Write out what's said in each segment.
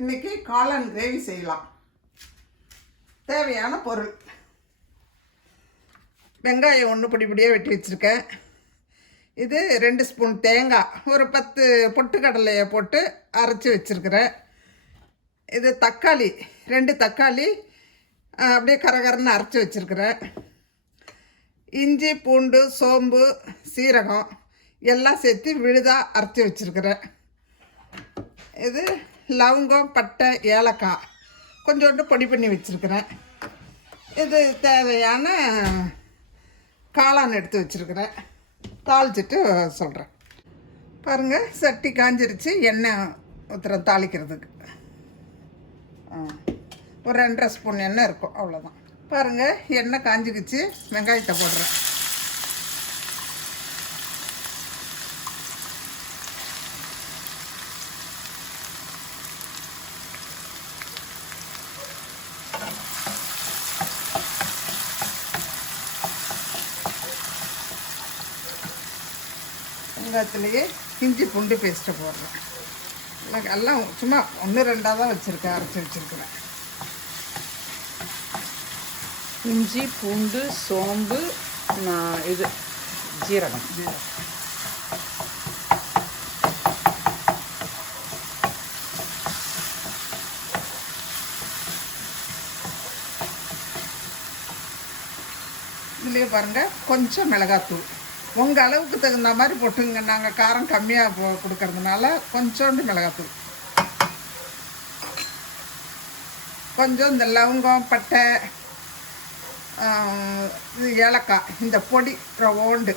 இன்றைக்கி காளான் கிரேவி செய்யலாம். தேவையான பொருள்: வெங்காயம் ஒன்று பொடியாக வெட்டி வச்சுருக்கேன். இது 2 ஸ்பூன் தேங்காய், ஒரு 10 பொட்டுக்கடலையை போட்டு அரைச்சி வச்சுருக்கிறேன். இது தக்காளி, 2 தக்காளி அப்படியே கரகரன்னு அரைச்சி வச்சுருக்கிறேன். இஞ்சி, பூண்டு, சோம்பு, சீரகம் எல்லாம் சேர்த்து விழுதாக அரைச்சி வச்சுருக்கிறேன். இது லவங்கம், பட்டை, ஏலக்காய் கொஞ்சோண்டு பொடி பண்ணி வச்சுருக்கிறேன். இது தேவையான காளான் எடுத்து வச்சுருக்கிறேன். தாளிச்சிட்டு சொல்கிறேன். பாருங்கள், சட்டி காஞ்சிருச்சு. எண்ணெய் ஊற்றுறேன் தாளிக்கிறதுக்கு. ஒரு 2.5 ஸ்பூன் எண்ணெய் இருக்கும், அவ்வளோதான். பாருங்கள், எண்ணெய் காஞ்சிக்கிச்சு. வெங்காயத்தை போடுறேன். வெங்காயத்துலேயே இஞ்சி பூண்டு பேஸ்ட்டை போடுறேன். எனக்கு எல்லாம் சும்மா 1-2 தான் வச்சுருக்கேன், அரைச்சி வச்சுருக்கிறேன். இஞ்சி, பூண்டு, சோம்பு, இது ஜீரகம். இதுலேயே பாருங்கள், கொஞ்சம் மிளகாத்தூள் உங்கள் அளவுக்கு தகுந்த மாதிரி போட்டுங்க. நாங்கள் காரம் கம்மியாக கொடுக்கறதுனால கொஞ்சோண்டு மிளகாத்தூள், கொஞ்சம் இந்த லவங்கம், பட்டை, ஏலக்காய் இந்த பொடி ரவோண்டு,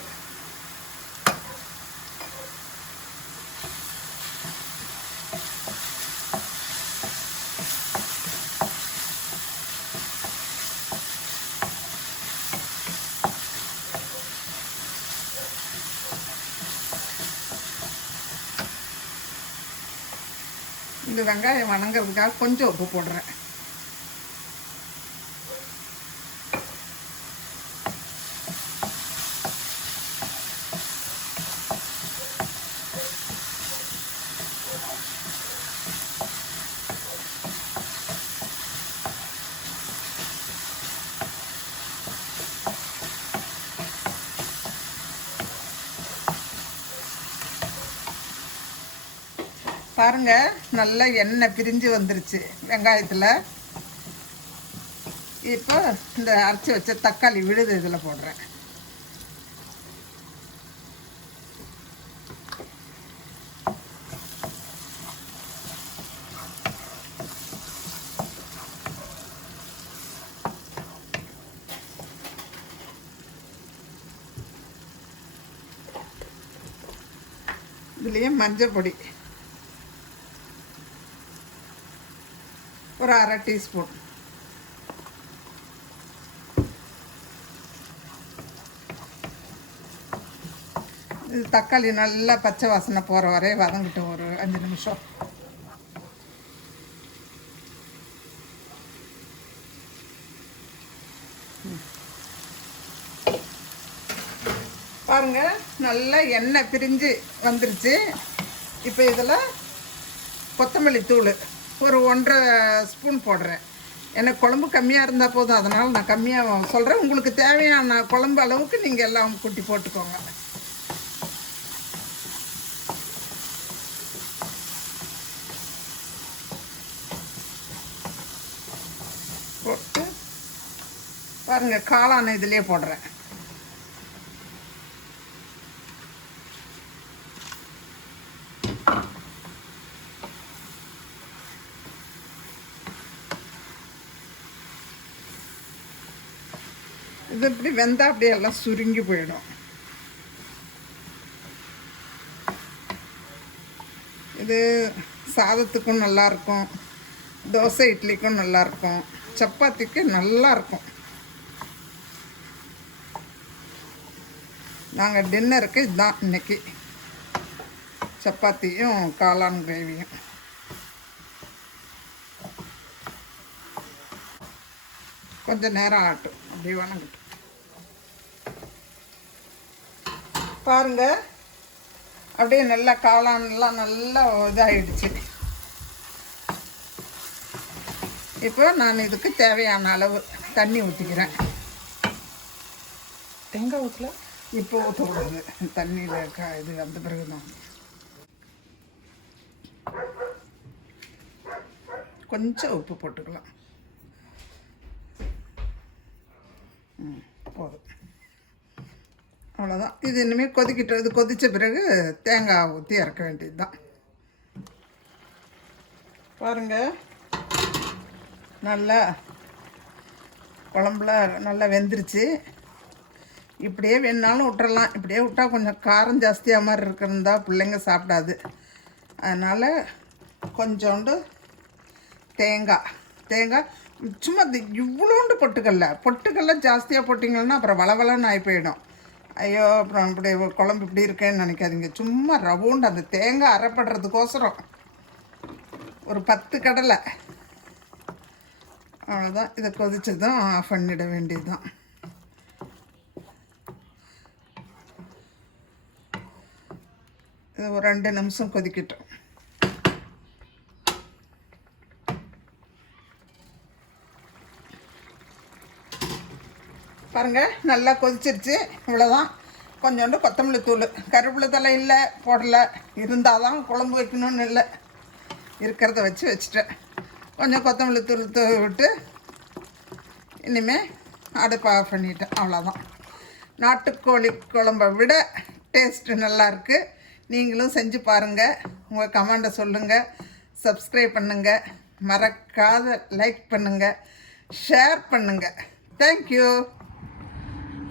இந்த வெங்காயம் வணங்கிறதுக்காக கொஞ்சம் உப்பு போடுறேன். பாருங்கள், நல்லா எண்ணெய் பிரிஞ்சு வந்துருச்சு வெங்காயத்தில். இப்போ இந்த அரைச்சி வச்ச தக்காளி விழுது இதில் போடுறேன். இதுலேயே மஞ்சள் பொடி ஒரு 1/2 டீஸ்பூன், இது தக்காளி நல்லா பச்சை வாசனை போகிற வரை வதங்கிட்டு ஒரு 5 நிமிஷம். பாருங்கள், நல்லா எண்ணெய் பிரிஞ்சு வந்துருச்சு. இப்போ இதில் கொத்தமல்லி தூள் ஒரு 1.5 ஸ்பூன் போடுறேன். எனக்கு குழம்பு கம்மியாக இருந்தால் போதும், அதனால் நான் கம்மியாக சொல்கிறேன். உங்களுக்கு தேவையான குழம்பு அளவுக்கு நீங்கள் எல்லாம் கூட்டி போட்டுக்கோங்க. போட்டு பாருங்கள், காளான் இதிலே போடுறேன். இது இப்படி வெந்தால் அப்படியே எல்லாம் சுருங்கி போயிடும். இது சாதத்துக்கும் நல்லாயிருக்கும், தோசை இட்லிக்கும் நல்லாயிருக்கும், சப்பாத்திக்கு நல்லாயிருக்கும். நாங்கள் டின்னருக்கு இதுதான் இன்றைக்கி, சப்பாத்தியும் காளான் கிரேவியும். கொஞ்சம் நேரம் ஆகட்டும், அப்படியே வணங்கட்டும். பாருங்கள், அப்படியே நல்லா காளான்லாம் நல்லா இதாகிடுச்சு. இப்போ நான் இதுக்கு தேவையான அளவு தண்ணி ஊற்றிக்கிறேன். தேங்காய் ஊற்றல, இப்போ ஊற்றக்கூடாது, தண்ணியில் இது வந்த பிறகு தான். கொஞ்சம் உப்பு போட்டுக்கலாம். போதும், அவ்வளோதான். இது இனிமேல் கொதிக்கிட்டு, இது கொதித்த பிறகு தேங்காய் ஊற்றி இறக்க வேண்டியது தான். பாருங்கள், நல்லா குழம்புல நல்லா வெந்துருச்சு. இப்படியே வேணுனாலும் விட்டுறலாம். இப்படியே விட்டால் கொஞ்சம் காரம் ஜாஸ்தியாக மாதிரி இருக்கிறதா பிள்ளைங்க சாப்பிடாது. அதனால் கொஞ்சோண்டு தேங்காய் சும்மா இவ்வளோண்டு பொட்டுக்கல்ல ஜாஸ்தியாக போட்டிங்கன்னா அப்புறம் வளவலன்னு ஆகி போயிடும். ஐயோ, அப்புறம் இப்படி குழம்பு இப்படி இருக்கேன்னு நினைக்காதீங்க. சும்மா ரவுண்டு அந்த தேங்காய் அரைப்படுறதுக்கோசரம் ஒரு 10 கடலை, அவ்வளோதான். இதை கொதிச்சதும் ஆஃப் பண்ணிட வேண்டியது தான். இது ஒரு 2 நிமிஷம் கொதிக்கட்டும். பாருங்கள், நல்லா கொதிச்சிருச்சு. இவ்வளோதான். கொஞ்சோண்டு கொத்தமல்லி தூள், கருவேப்பிலை தலை இல்லை போடலை, இருந்தால் தான் குழம்பு வைக்கணும்னு இல்லை, இருக்கிறத வச்சுட்டேன். கொஞ்சம் கொத்தமல்லி தூள் விட்டு இனிமேல் அடுப்பை ஆஃப் பண்ணிட்டேன். அவ்வளோதான். நாட்டுக்கோழி குழம்பை விட டேஸ்ட்டு நல்லாயிருக்கு. நீங்களும் செஞ்சு பாருங்கள். உங்கள் கமெண்ட்டை சொல்லுங்கள், சப்ஸ்கிரைப் பண்ணுங்கள், மறக்காத லைக் பண்ணுங்கள், ஷேர் பண்ணுங்கள். தேங்க்யூ.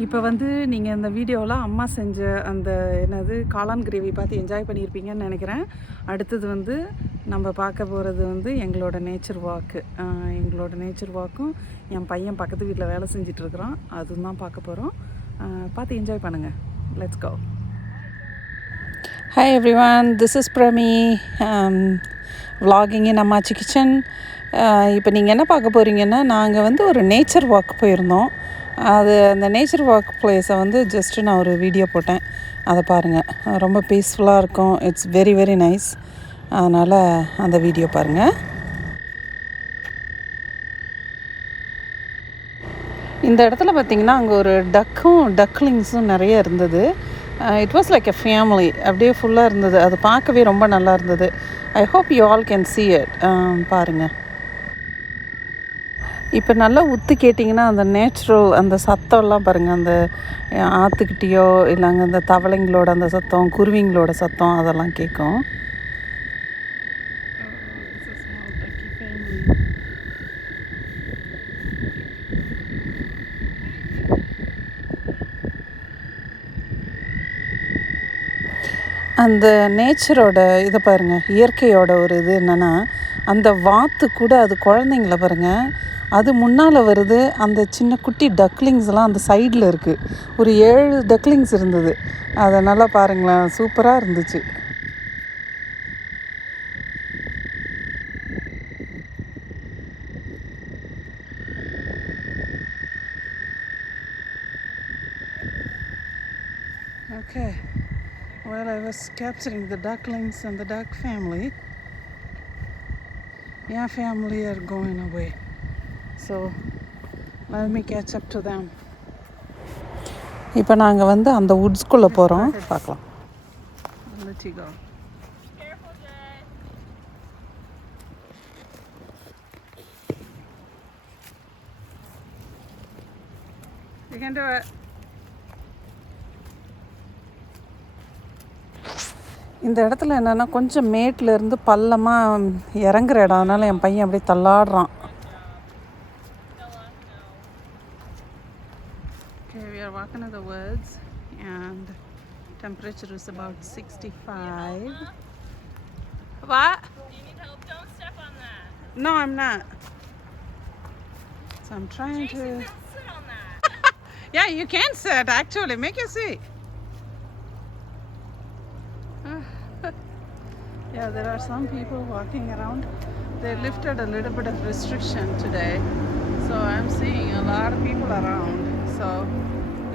இப்போ வந்து நீங்கள் இந்த வீடியோவில் அம்மா செஞ்ச அந்த என்னது காளான் கிரேவி பார்த்து என்ஜாய் பண்ணியிருப்பீங்கன்னு நினைக்கிறேன். அடுத்தது வந்து நம்ம பார்க்க போகிறது வந்து எங்களோட நேச்சர் வாக்கும் என் பையன் பக்கத்து வீட்டில் வேலை செஞ்சிட்ருக்குறான், அதுவும் தான் பார்க்க போகிறோம். பார்த்து என்ஜாய் பண்ணுங்கள். Let's go. Hi everyone, this is Prami, vlogging in அம்மாச்சி கிச்சன். இப்போ நீங்கள் என்ன பார்க்க போகிறீங்கன்னா, நாங்கள் வந்து ஒரு நேச்சர் வாக் போயிருந்தோம். அந்த நேச்சர் வாக் பிளேஸை வந்து ஜஸ்ட்டு நான் ஒரு வீடியோ போட்டேன், அதை பாருங்கள். ரொம்ப பீஸ்ஃபுல்லாக இருக்கும். It's very very nice. அதனால் அந்த வீடியோ பாருங்கள். இந்த இடத்துல பார்த்திங்கன்னா அங்கே ஒரு டக்லிங்ஸும் நிறைய இருந்தது. It was like a family, அப்படியே ஃபுல்லாக இருந்தது. அது பார்க்கவே ரொம்ப நல்லா இருந்தது. ஐ hope you all can see it. பாருங்கள். இப்போ நல்லா உத்து கேட்டிங்கன்னா அந்த நேச்சுரல் அந்த சத்தம்லாம் பாருங்கள். அந்த ஆற்றுக்கிட்டேயோ இல்லை அங்கே அந்த தவளைங்களோட அந்த சத்தம், குருவிங்களோட சத்தம் அதெல்லாம் கேட்கும். அந்த நேச்சரோட இதை பாருங்கள், இயற்கையோட ஒரு இது என்னென்னா, அந்த வாத்து கூட அது குழந்தைங்கள பாருங்கள், அது முன்னால் வருது. அந்த சின்ன குட்டி டக்லிங்ஸ்லாம் அந்த சைடில் இருக்குது. ஒரு 7 டக்லிங்ஸ் இருந்தது. அதை நல்லா பாருங்களேன், சூப்பராக இருந்துச்சு. Okay, well, I was capturing the ducklings and the duck family. Yeah, family are going away. So, let me catch up to them. இப்போ நாங்கள் வந்து அந்த வுட்ஸ்குள்ளே போகிறோம், பார்க்கலாம். Let you go. Careful, Jay. You can do it. இந்த இடத்துல என்னென்னா கொஞ்சம் மேட்லேருந்து பள்ளமாக இறங்குற இடம், அதனால் என் பையன் அப்படியே தள்ளாடுறான். Okay, we are walking in the woods and temperature is about 65. What? Do you need help? Don't step on that. No, I'm not. So I'm trying to... sit on that. Yeah, you can sit actually. Make your seat. Yeah, there are some people walking around. They lifted a little bit of restriction today, so I'm seeing a lot of people around. So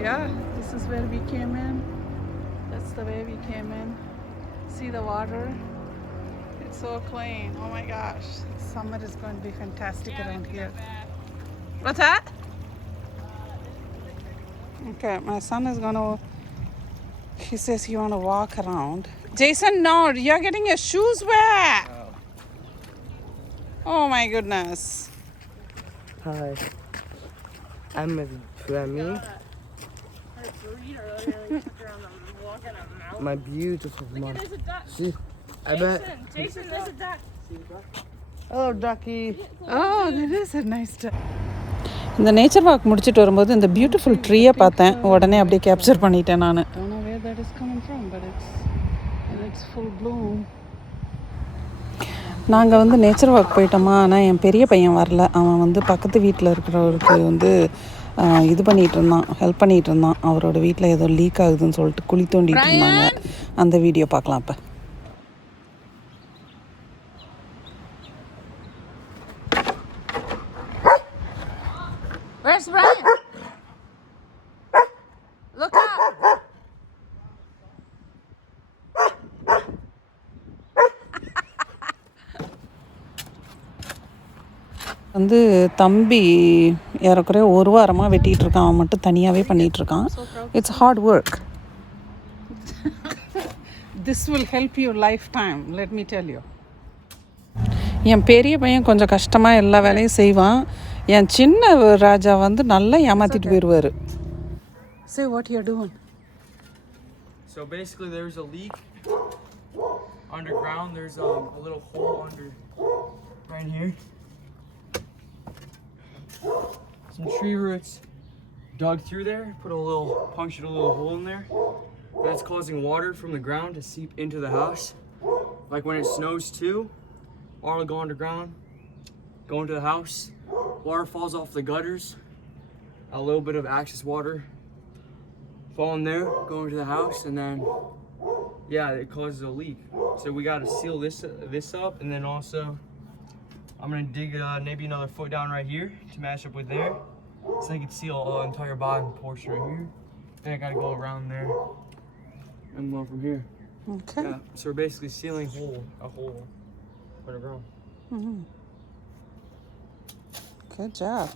yeah, this is where we came in. That's the way we came in. See the water? So clean. Oh my gosh. Summer is going to be fantastic around here. What's that? Okay, my son is going to... He says you want to walk around. Jason, no, you're getting your shoes wet. Oh my goodness. Hi, I'm with Remy. My beautiful mom. See, I bet. Jason, there's a duck. Oh, ducky. Oh, that is a nice duck. இந்த nature walk முடிச்சிட்டு வரும்போது இந்த beautiful ட்ரீயை பார்த்தேன். உடனே அப்படியே capture பண்ணிட்டேன் நான். Don't know where that is coming from, but it's full bloom. நாங்கள் வந்து நேச்சர் வாக் போயிட்டோமா. ஆனால் என் பெரிய பையன் வரல. அவன் வந்து பக்கத்து வீட்டில் இருக்கிறவருக்கு வந்து இது பண்ணிகிட்டு இருந்தான், ஹெல்ப் பண்ணிகிட்டு இருந்தான். அவரோட வீட்டில் ஏதோ லீக் ஆகுதுன்னு சொல்லிட்டு குழி தோண்டிட்டு இருந்தாங்க. அந்த வீடியோ பார்க்கலாம் இப்போ. Where's Brian? Look up. வந்து தம்பி ஏறக்குறைய ஒரு வாரமாக வெட்டிகிட்டு இருக்கான். அவன் மட்டும் தனியாகவே பண்ணிகிட்ருக்கான். It's hard work. This will help you lifetime, let me tell you. என் பெரிய பையன் கொஞ்சம் கஷ்டமாக எல்லா வேலையும் செய்வான். என் சின்ன ராஜா வந்து நல்லா ஏமாற்றிட்டு போயிடுவார். Say what you're doing. So basically, there's a leak underground. There's a little hole under right here. Some tree roots dug through there, punctured a little hole in there. That's causing water from the ground to seep into the house. Like when it snows too, water will go underground, go into the house. Water falls off the gutters. A little bit of excess water fall in there, go into the house, and then yeah, it causes a leak. So we got to seal this up, and then also I'm gonna dig maybe another foot down right here to match up with there, so I can seal the entire bottom portion right here. Then I gotta go around there and go from here. Okay. Yeah. So we're basically sealing a hole underground. Mm-hmm. Good job.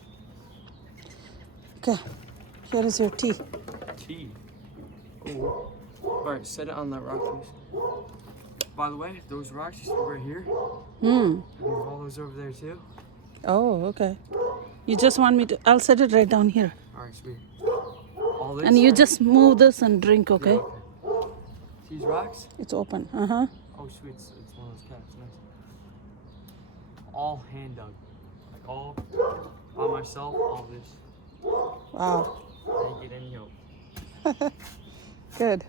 Okay, here is your tea. Tea. Oh. All right, set it on that rock, please. By the way, those rocks you see right here. Hmm. Move all those over there too. Oh, okay. You just want me to... I'll set it right down here. All right, sweet. All this. And you right? just move this and drink, okay? Yeah, okay. These rocks? It's open. Uh-huh. Oh, sweet. It's one of those cats. Nice. All hand dug. Like all by myself, all this. Wow. I didn't get any help. Good.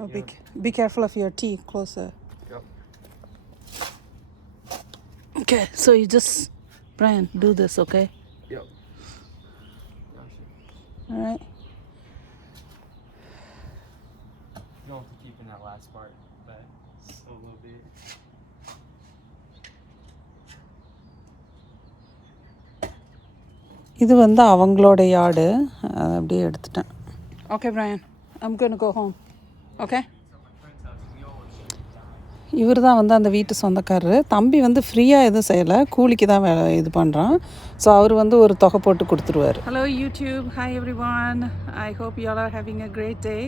Oh, Yeah. be careful of your tea. Closer. Yep. Okay, so you just... Brian, do this, okay? Yep. Gotcha. All right. You don't have to keep in that last part, but just a little bit. இது வந்து அவங்களோட yard. அப்படியே எடுத்துட்டேன். Okay Brian, I'm going to go home. Okay? இவர் தான் வந்து அந்த வீட்டு சொந்தக்காரரு. தம்பி வந்து ஃப்ரீயாக எதுவும் செய்யலை, கூலிக்கு தான் இது பண்ணுறான். ஸோ அவர் வந்து ஒரு தொகை போட்டு கொடுத்துருவார். Hello YouTube, hi everyone. I hope you all are having a great day.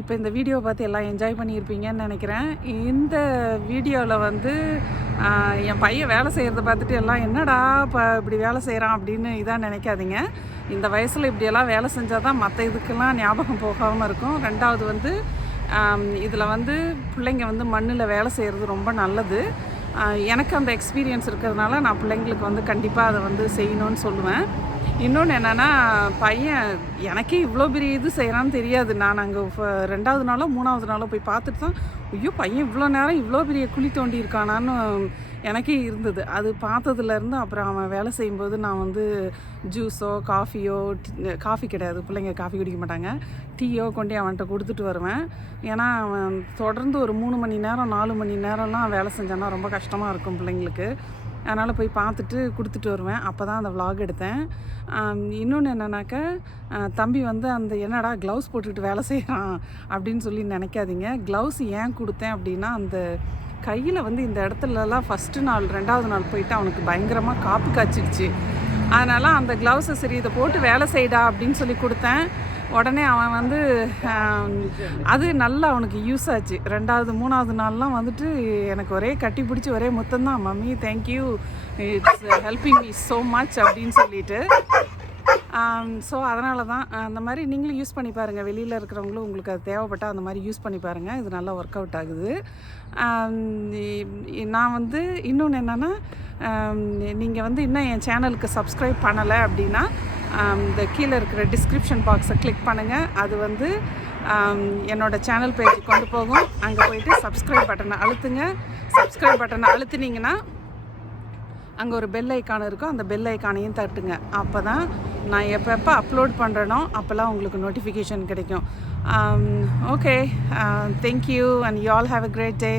இப்போ இந்த வீடியோவை பார்த்து எல்லாம் என்ஜாய் பண்ணியிருப்பீங்கன்னு நினைக்கிறேன். இந்த வீடியோவில் வந்து என் பையன் வேலை செய்கிறத பார்த்துட்டு எல்லாம் என்னடா இப்போ இப்படி வேலை செய்கிறான் அப்படின்னு இதான் நினைக்காதீங்க. இந்த வயசில் இப்படியெல்லாம் வேலை செஞ்சால் தான் மற்ற இதுக்கெல்லாம் ஞாபகம் போகாமல் இருக்கும். ரெண்டாவது வந்து இதில் வந்து பிள்ளைங்க வந்து மண்ணில் வேலை செய்கிறது ரொம்ப நல்லது. எனக்கு அந்த எக்ஸ்பீரியன்ஸ் இருக்கிறதுனால நான் பிள்ளைங்களுக்கு வந்து கண்டிப்பாக அதை வந்து செய்யணும்னு சொல்லுவேன். இன்னொன்று என்னென்னா, பையன் எனக்கே இவ்வளோ பெரிய இது செய்கிறான்னு தெரியாது. நான் அங்கே 2வது நாளோ 3வது நாளோ போய் பார்த்துட்டு தான், ஐயோ பையன் இவ்வளோ நேரம் இவ்வளோ பெரிய குழி தோண்டி இருக்கானான்னு எனக்கே இருந்தது. அது பார்த்ததுலேருந்து அப்புறம் அவன் வேலை செய்யும்போது நான் வந்து ஜூஸோ காஃபியோ, காஃபி கிடையாது, பிள்ளைங்க காஃபி குடிக்க மாட்டாங்க, டீயோ கொண்டு அவன்கிட்ட கொடுத்துட்டு வருவேன். ஏன்னா அவன் தொடர்ந்து ஒரு 3 மணி நேரம் 4 மணி நேரம்லாம் வேலை செஞ்சான்னா ரொம்ப கஷ்டமாக இருக்கும் பிள்ளைங்களுக்கு. அதனால் போய் பார்த்துட்டு கொடுத்துட்டு வருவேன். அப்போ தான் அந்த விலாக் எடுத்தேன். இன்னொன்று என்னன்னாக்கா, தம்பி வந்து அந்த என்னடா க்ளவுஸ் போட்டுக்கிட்டு வேலை செய்கிறான் அப்படின்னு சொல்லி நினைக்காதீங்க. க்ளவுஸ் ஏன் கொடுத்தேன் அப்படின்னா, அந்த கையில் வந்து இந்த இடத்துலலாம் ஃபஸ்ட்டு நாள் 2வது நாள் போயிட்டு அவனுக்கு பயங்கரமாக காப்பு காய்ச்சிடுச்சு. அதனால் அந்த க்ளவுஸை சரி இதை போட்டு வேலை செய்டா அப்படின்னு சொல்லி கொடுத்தேன். உடனே அவன் வந்து அது நல்லா அவனுக்கு யூஸ் ஆச்சு. 2வது 3வது நாள்லாம் வந்துட்டு எனக்கு ஒரே கட்டி பிடிச்சி ஒரே முத்தம்தான். Mummy thank you, it's helping me so much அப்படின்னு சொல்லிட்டு. ஸோ அதனால தான் அந்த மாதிரி நீங்களும் யூஸ் பண்ணி பாருங்கள். வெளியில் இருக்கிறவங்களும் உங்களுக்கு அது தேவைப்பட்டால் அந்த மாதிரி யூஸ் பண்ணி பாருங்கள். இது நல்லா ஒர்க் அவுட் ஆகுது. நான் வந்து இன்னொன்று என்னென்னா, நீங்கள் வந்து இன்னும் என் சேனலுக்கு சப்ஸ்கிரைப் பண்ணலை அப்படின்னா இந்த கீழே இருக்கிற டிஸ்கிரிப்ஷன் பாக்ஸை கிளிக் பண்ணுங்கள். அது வந்து என்னோடய சேனல் பேஜுக்கு கொண்டு போகும். அங்கே போயிட்டு சப்ஸ்கிரைப் பட்டனை அழுத்துங்க. சப்ஸ்கிரைப் பட்டனை அழுத்துனீங்கன்னா அங்கே ஒரு பெல் ஐக்கான் இருக்கும். அந்த பெல் ஐக்கானையும் தட்டுங்க. அப்போ தான் நான் எப்போ அப்லோட் பண்ணுறேனோ அப்போல்லாம் உங்களுக்கு நோட்டிஃபிகேஷன் கிடைக்கும். Okay, thank you and you all have a great day.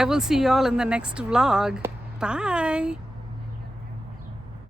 I will see you all in the next vlog. Bye.